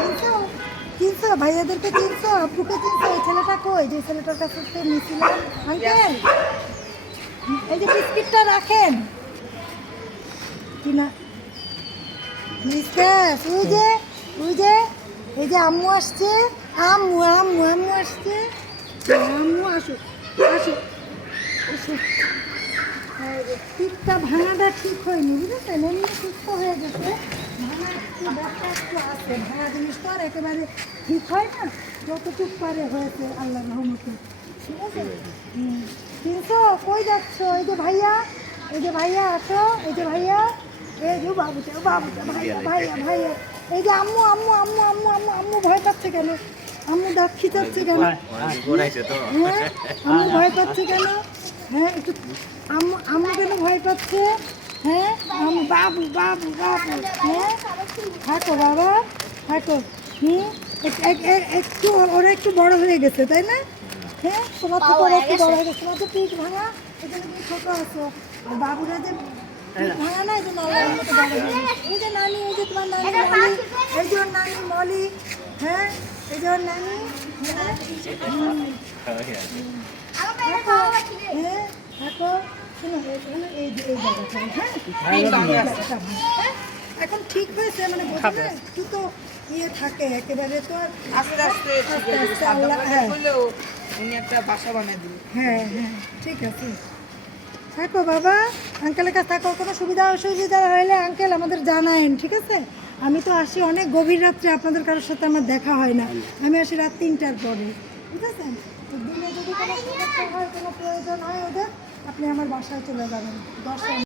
চিনছো চিনছো ভাইয়াদেরকে চিনছো আপুকে চিনছো এই ছেলেটা কই যে ছেলেটার কাছে নিয়েছিলাম আঙ্কেল এই যে বিস্কিটটা রাখেন কিনা মিসেস ওই যে এই যে আম্মু আসছে আম্মু আম্মু আম্মু আসছে আম্মু আসো আসো আসো পিঠটা ভাঙাটা ঠিক হয়নি বুঝেছেন এমনি সুস্থ হয়ে গেছে ভাঙা একটু ব্যথা একটু আছে ভাঙা জিনিস তো আর একেবারে ঠিক হয় না যতটুক পারে হয়েছে আল্লাহ রহমতে ঠিক আছে কিন্তু কই যাচ্ছ এই যে ভাইয়া আসো এই যে ভাইয়া এই যে বাবুটা ভাইয়া ভাইয়া ভাইয়া এই যে আম্মু আম্মু আম্মু আম্মু আম্মু আম্মু ভয় পাচ্ছে কেন আম্মু দাঁত খিচাচ্ছে কেন হ্যাঁ আম্মু ভয় পাচ্ছে কেন হ্যাঁ একটু আম্মু আম্মু কেন ভয় পাচ্ছে হ্যাঁ আম্মু বাবু বাবু বাবু হ্যাঁ থাকো বাবা থাকো একটু ওরা একটু বড় হয়ে গেছে তাই না হ্যাঁ তোমার থেকে ওরা একটু বড় হয়ে গেছে তোমার তো পিঠ ভাঙা এখানে তুমি ছোট আছো আর বাবুরা যে পিঠ ভাঙা না এই জন্য আল্লাহর মতো বড় হয়ে গেছে এই যে নানি এই যে তোমার নানি মলি এই যে ওর নানি মলি হ্যাঁ এই যে ওর নানি হ্যাঁ থাকো শোনো এখানে এই যে এই জায়গাটা হ্যাঁ এখন ঠিক হয়েছে মানে বোঝো না একটু তো ইয়ে থাকে একেবারে তো আর আস্তে আস্তে আল্লাহ হ্যাঁ উনি একটা বাসা বানিয়ে দিল হ্যাঁ হ্যাঁ ঠিক আছে থাকো বাবা আঙ্কেলের কাছে থাকো কোনো সুবিধা অসুবিধা হলে আঙ্কেল আমাদের জানায়েন ঠিক আছে আমি তো আসি অনেক গভীর রাত্রে আপনাদের কারোর সাথে আমার দেখা হয় না আমি আসি রাত 3টার পরে ঠিক আছে তো দিনে যদি কোনো সমস্যা হয় কোনো প্রয়োজন হয় ওদের আপনি আমার বাসায় চলে যাবেন 10